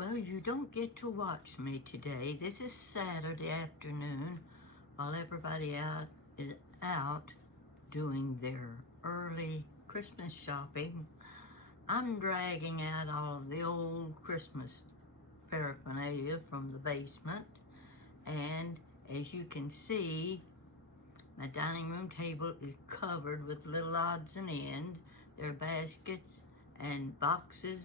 Well, you don't get to watch me today. This is Saturday afternoon while everybody is out doing their early Christmas shopping. I'm dragging out all of the old Christmas paraphernalia from the basement, and as you can see, my dining room table is covered with little odds and ends. There are baskets and boxes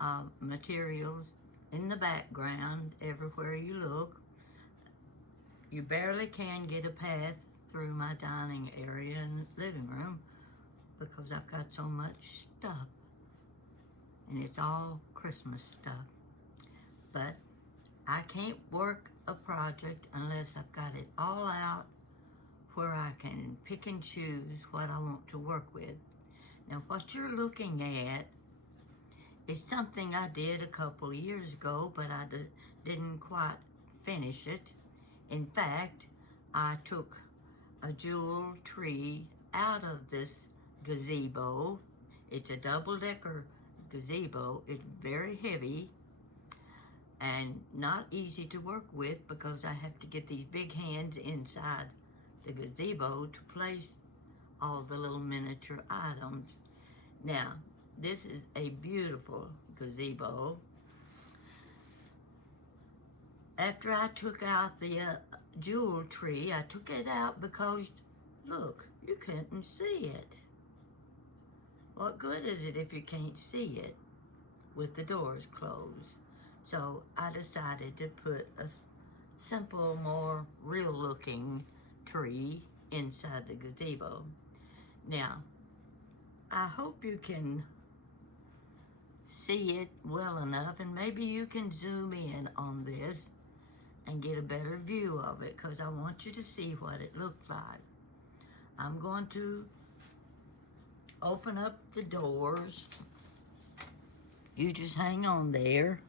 of materials in the background everywhere you look. You barely can get a path through my dining area and living room because I've got so much stuff, and it's all Christmas stuff. But I can't work a project unless I've got it all out where I can pick and choose what I want to work with. Now, what you're looking at is something I did a couple years ago, but I didn't quite finish it. In fact, I took a jewel tree out of this gazebo. It's a double-decker gazebo. It's very heavy and not easy to work with because I have to get these big hands inside the gazebo to place all the little miniature items. Now, this is a beautiful gazebo. After I took out the jewel tree, I took it out because, look, you couldn't see it. What good is it if you can't see it with the doors closed? So I decided to put a simple, more real-looking tree inside the gazebo. Now, I hope you can see it well enough, and maybe you can zoom in on this and get a better view of it, because I want you to see what it looked like. I'm going to open up the doors. You just hang on there.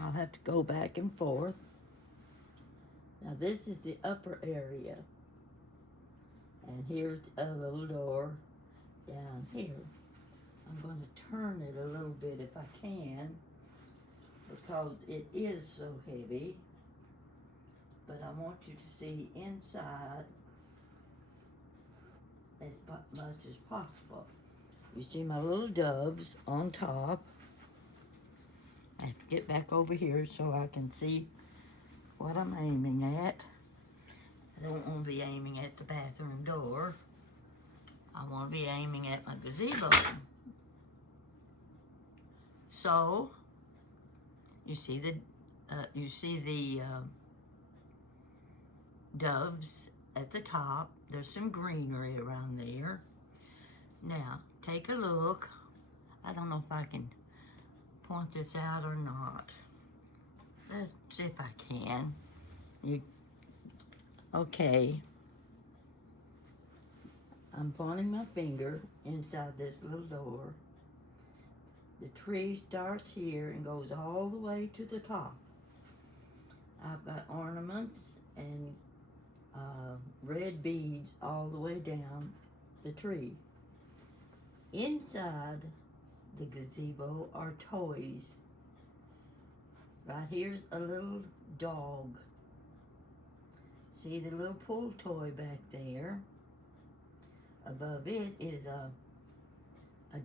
I'll have to go back and forth. Now this is the upper area, and here's a little door down here. I'm going to turn it a little bit if I can, because it is so heavy, but I want you to see inside as much as possible. You see my little doves on top. I have to get back over here so I can see what I'm aiming at. I don't want to be aiming at the bathroom door. I want to be aiming at my gazebo. So, you see the doves at the top. There's some greenery around there. Now, take a look. I don't know if I can point this out or not. Let's see if I can. Okay. I'm pointing my finger inside this little door. The tree starts here and goes all the way to the top. I've got ornaments and red beads all the way down the tree. Inside the gazebo are toys. Right here's a little dog. See the little pull toy back there? Above it is a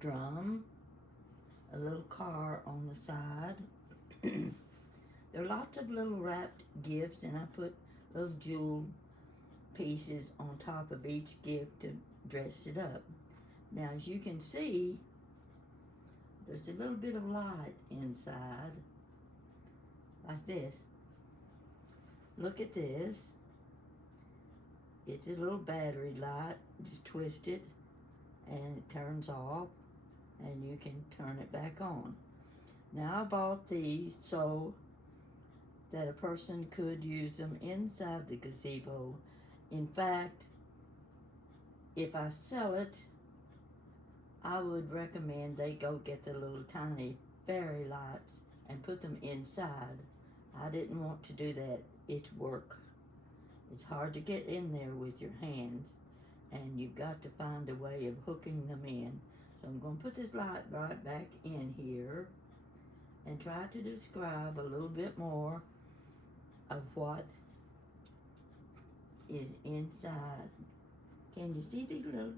drum, a little car on the side. There are lots of little wrapped gifts, and I put those jewel pieces on top of each gift to dress it up. Now, as you can see, there's a little bit of light inside, like this. Look at this. It's a little battery light. Just twist it, and it turns off, and you can turn it back on. Now, I bought these so that a person could use them inside the gazebo. In fact, if I sell it, I would recommend they go get the little tiny fairy lights and put them inside. I didn't want to do that. It's work. It's hard to get in there with your hands, and you've got to find a way of hooking them in. So I'm going to put this light right back in here. and try to describe a little bit more of what is inside. Can you see these little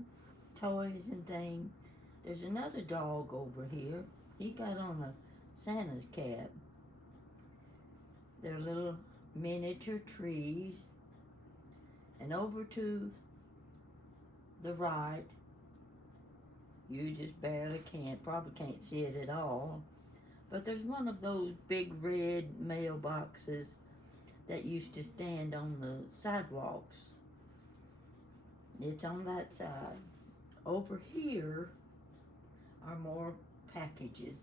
toys and things? There's another dog over here. He got on a Santa's cap. They're little miniature trees. And over to the right, you just barely probably can't see it at all. But there's one of those big red mailboxes that used to stand on the sidewalks. It's on that side. Over here are more packages.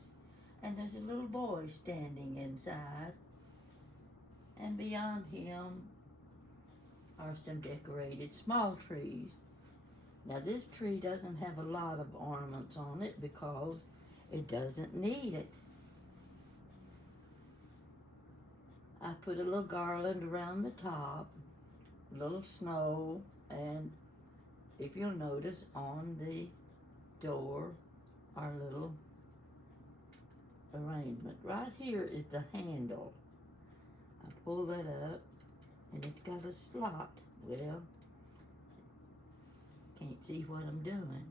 And there's a little boy standing inside. And beyond him are some decorated small trees. Now this tree doesn't have a lot of ornaments on it because it doesn't need it. I put a little garland around the top, a little snow, and if you'll notice on the door our little arrangement. Right here is the handle. I pull that up and it's got a slot. Well, can't see what I'm doing.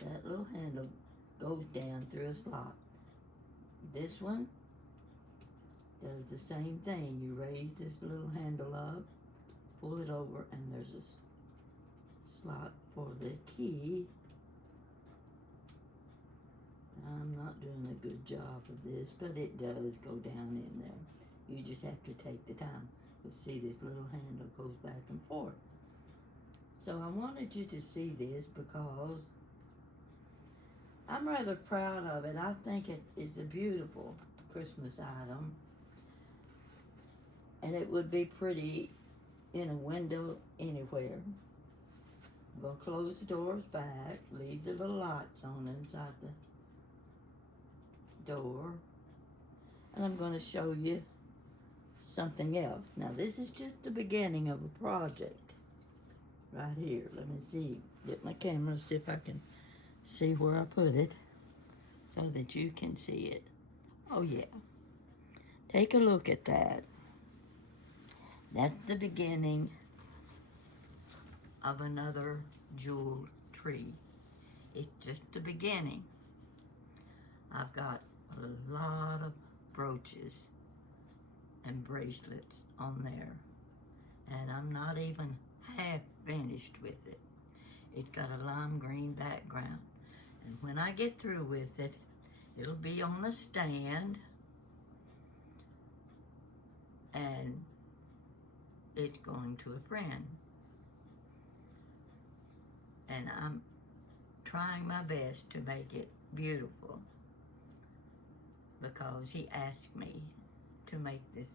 That little handle goes down through a slot. This one does the same thing. You raise this little handle up, pull it over, and there's a slot for the key. I'm not doing a good job of this, but it does go down in there. You just have to take the time. You see this little handle goes back and forth. So I wanted you to see this because I'm rather proud of it. I think it is a beautiful Christmas item. And it would be pretty in a window anywhere. I'm going to close the doors back, leave the little lights on inside the door, and I'm going to show you something else. Now this is just the beginning of a project right here. Let me see, get my camera, see if I can see where I put it so that you can see it. Oh yeah, take a look at that. That's the beginning of another jewel tree. It's just the beginning. I've got a lot of brooches and bracelets on there, and I'm not even half finished with it. It's got a lime green background, and when I get through with it, it'll be on a stand, and it's going to a friend. And I'm trying my best to make it beautiful because he asked me to make this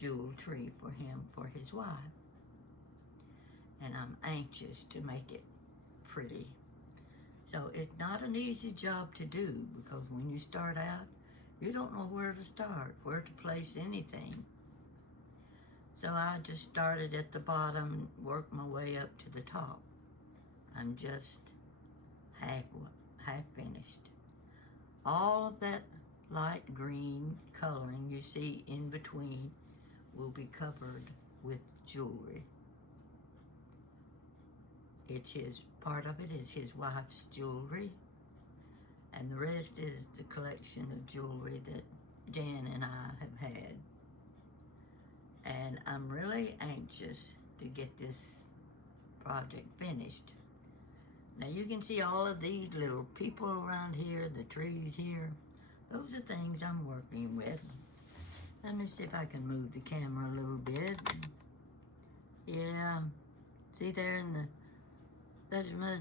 jewel tree for him for his wife. And I'm anxious to make it pretty. So it's not an easy job to do because when you start out, you don't know where to start, where to place anything. So I just started at the bottom and worked my way up to the top. I'm just half finished. All of that light green coloring you see in between will be covered with jewelry. Part of it is his wife's jewelry, and the rest is the collection of jewelry that Jan and I have had. And I'm really anxious to get this project finished. Now you can see all of these little people around here, the trees here. Those are things I'm working with. Let me see if I can move the camera a little bit. Yeah, see there that's my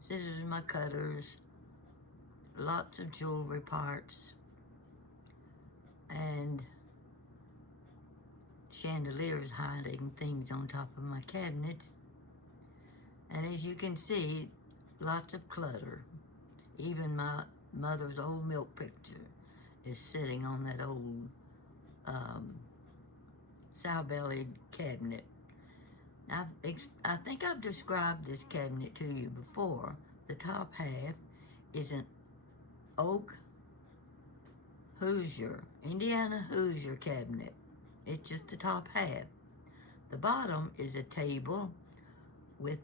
scissors and my cutters. Lots of jewelry parts. And chandeliers hiding things on top of my cabinet. And as you can see, lots of clutter. Even my mother's old milk picture is sitting on that old sow-bellied cabinet. I think I've described this cabinet to you before. The top half is an oak Hoosier, Indiana Hoosier cabinet. It's just the top half. The bottom is a table with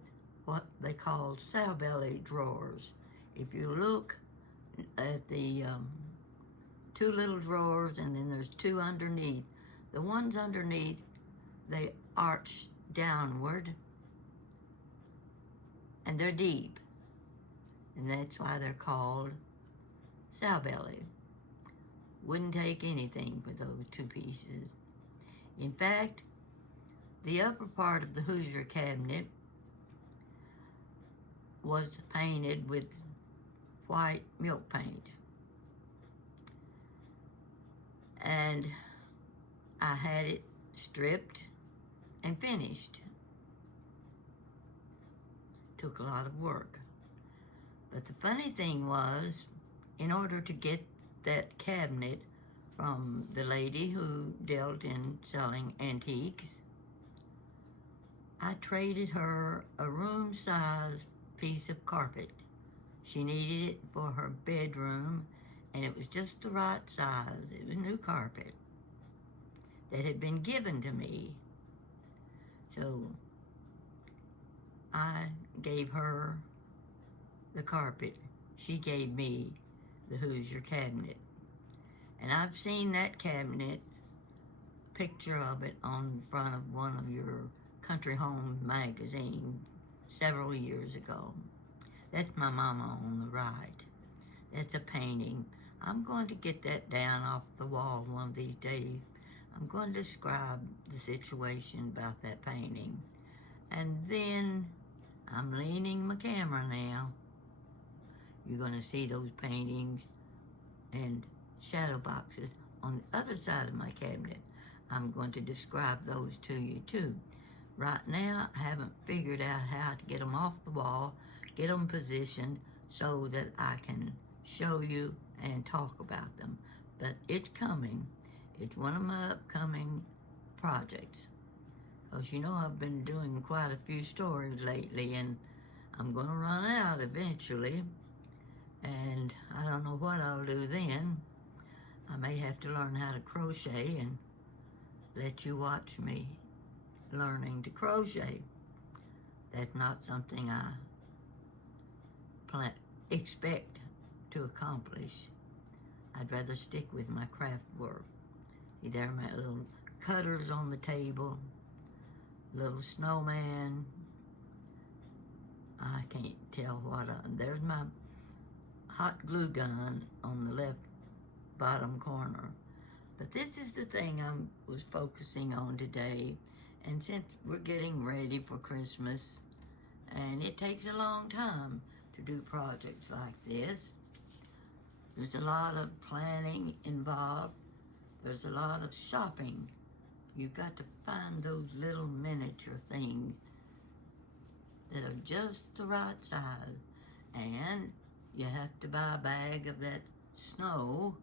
what they call sow belly drawers. If you look at the two little drawers, and then there's two underneath. The ones underneath, they arch downward, and they're deep, and that's why they're called sow belly. Wouldn't take anything for those two pieces. In fact, the upper part of the Hoosier cabinet was painted with white milk paint. And I had it stripped and finished. Took a lot of work. But the funny thing was, in order to get that cabinet from the lady who dealt in selling antiques, I traded her a room-sized piece of carpet. She needed it for her bedroom, and it was just the right size. It was new carpet that had been given to me. So I gave her the carpet. She gave me the Hoosier cabinet. And I've seen that cabinet, picture of it on front of one of your Country Home magazine several years ago. That's my mama on the right. That's a painting. I'm going to get that down off the wall one of these days. I'm going to describe the situation about that painting. And then I'm leaning my camera now. You're going to see those paintings and shadow boxes on the other side of my cabinet. I'm going to describe those to you too. Right now, I haven't figured out how to get them off the wall, get them positioned so that I can show you and talk about them. But it's coming. It's one of my upcoming projects. Because you know I've been doing quite a few stories lately, and I'm going to run out eventually. And I don't know what I'll do then. I may have to learn how to crochet and let you watch me learning to crochet. That's not something I expect to accomplish. I'd rather stick with my craft work. See, there are my little cutters on the table, little snowman. I can't tell what there's my hot glue gun on the left bottom corner. But this is the thing I was focusing on today. And since we're getting ready for Christmas, and it takes a long time to do projects like this, there's a lot of planning involved. There's a lot of shopping. You've got to find those little miniature things that are just the right size. And you have to buy a bag of that snow.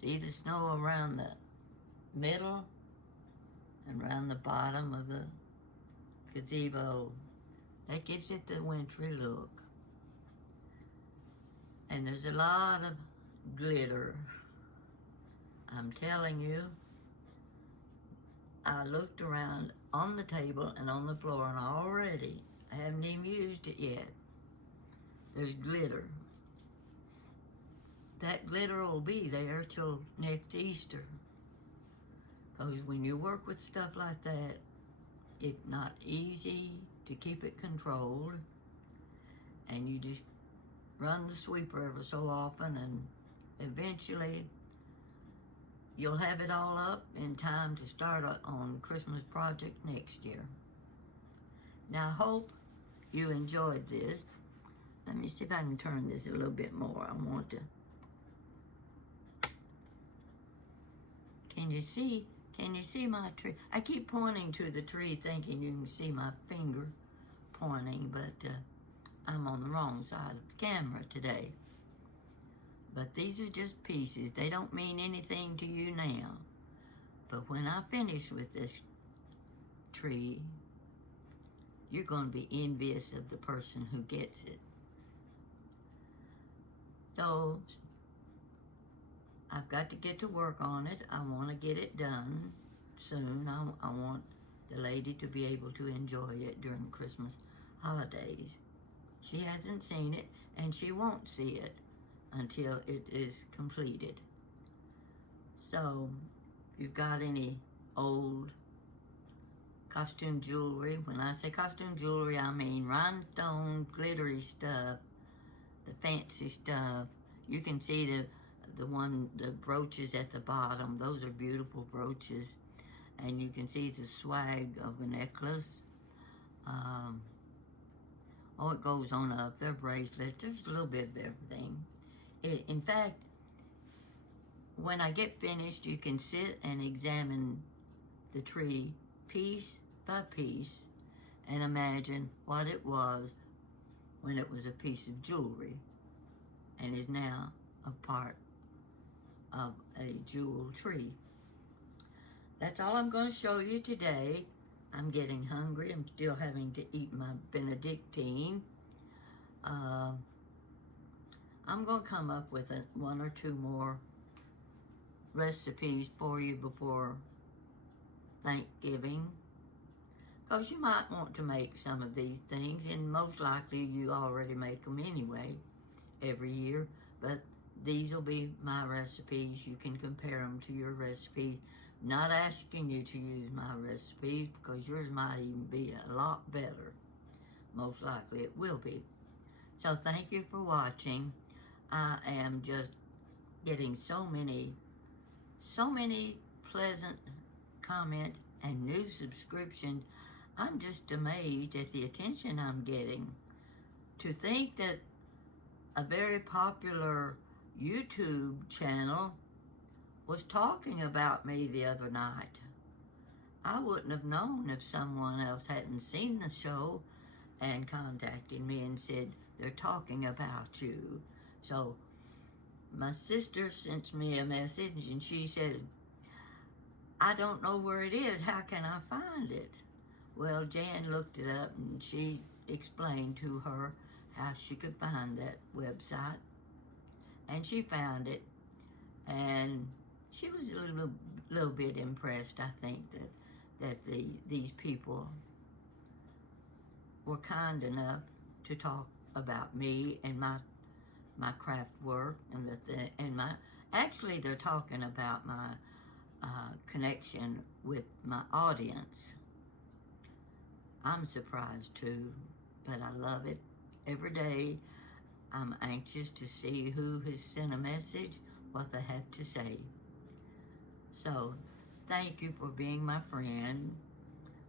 See the snow around the middle and around the bottom of the gazebo. That gives it the wintry look. And there's a lot of glitter. I'm telling you, I looked around on the table and on the floor, and already, I haven't even used it yet, there's glitter. That glitter will be there till next Easter. Because when you work with stuff like that, it's not easy to keep it controlled. And you just run the sweeper ever so often, and eventually you'll have it all up in time to start on Christmas project next year. Now I hope you enjoyed this. Let me see if I can turn this a little bit more. I want to. Can you see my tree? I keep pointing to the tree thinking you can see my finger pointing, but I'm on the wrong side of the camera today. But these are just pieces. They don't mean anything to you now. But when I finish with this tree, you're going to be envious of the person who gets it. So I've got to get to work on it. I want to get it done soon. I want the lady to be able to enjoy it during Christmas holidays. She hasn't seen it, and she won't see it until it is completed. So, if you've got any old costume jewelry, when I say costume jewelry, I mean rhinestone, glittery stuff, the fancy stuff. You can see the brooches at the bottom. Those are beautiful brooches, and you can see the swag of a necklace. It goes on up. Their bracelets. There's a little bit of everything. In fact, when I get finished, you can sit and examine the tree piece by piece and imagine what it was when it was a piece of jewelry and is now a part of a jewel tree. That's all I'm going to show you today. I'm getting hungry. I'm still having to eat my Benedictine. I'm going to come up with one or two more recipes for you before Thanksgiving, because you might want to make some of these things, and most likely you already make them anyway every year, but these will be my recipes. You can compare them to your recipes. Not asking you to use my recipes, because yours might even be a lot better. Most likely it will be. So thank you for watching. I am just getting so many pleasant comments and new subscriptions. I'm just amazed at the attention I'm getting. To think that a very popular YouTube channel was talking about me the other night. I wouldn't have known if someone else hadn't seen the show and contacted me and said they're talking about you. So my sister sent me a message and she said, I don't know where it is. How can I find it? Well, Jan looked it up and she explained to her how she could find that website. And she found it. And she was a little bit impressed, I think, that these people were kind enough to talk about me and my craft work, and actually they're talking about my connection with my audience. I'm surprised too, but I love it. Every day I'm anxious to see who has sent a message, what they have to say. So thank you for being my friend.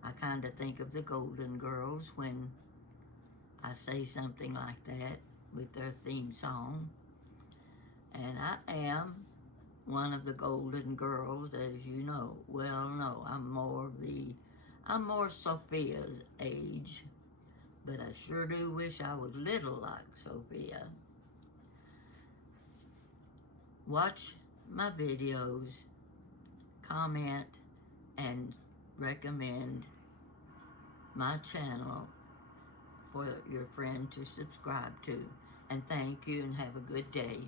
I kind of think of the Golden Girls when I say something like that with their theme song. And I am one of the Golden Girls, as you know. Well, no, I'm more Sophia's age, but I sure do wish I was little like Sophia. Watch my videos, comment, and recommend my channel for your friend to subscribe to. And thank you and have a good day.